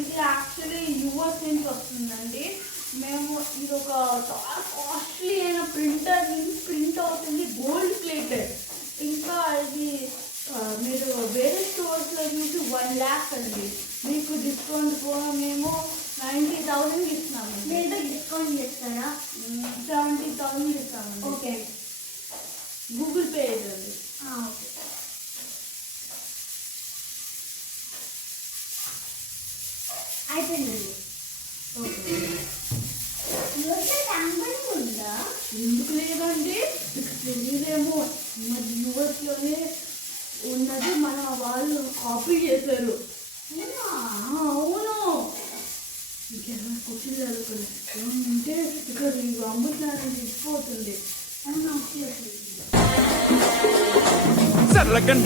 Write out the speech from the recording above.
ఇది actually US నుంచి వస్తుందండి. మేము ఇది ఒక చాలా కాస్ట్లీ అయిన ప్రింటర్ ప్రింట్ అవుతుంది, గోల్డ్ ప్లేటెడ్. ఇంకా ఇది మీరు వేరే స్టోర్స్లో చూసి 1 lakh అండి. మీకు డిస్కౌంట్ కూడా మేము 90,000 ఇస్తున్నాము. మీరు డిస్కౌంట్ చేస్తారా? 70,000 ఇస్తామండి. ఓకే, గూగుల్ పే అవుతుంది. ఓకే. అయిపోయిందండి. ఓకే, ఉందా? ఎందుకు లేదండి, మీకు తెలియదేమో, మరి యూఎస్లోనే ఉన్నది, మన వాళ్ళు కాపీ చేశారు. అవును. ఇంకేమైనా క్వశ్చన్ చదువుకోండి ఏమంటే ఇక్కడ అమ్ముతున్నారని తెలిసిపోతుంది అని నాకు జర్రగండి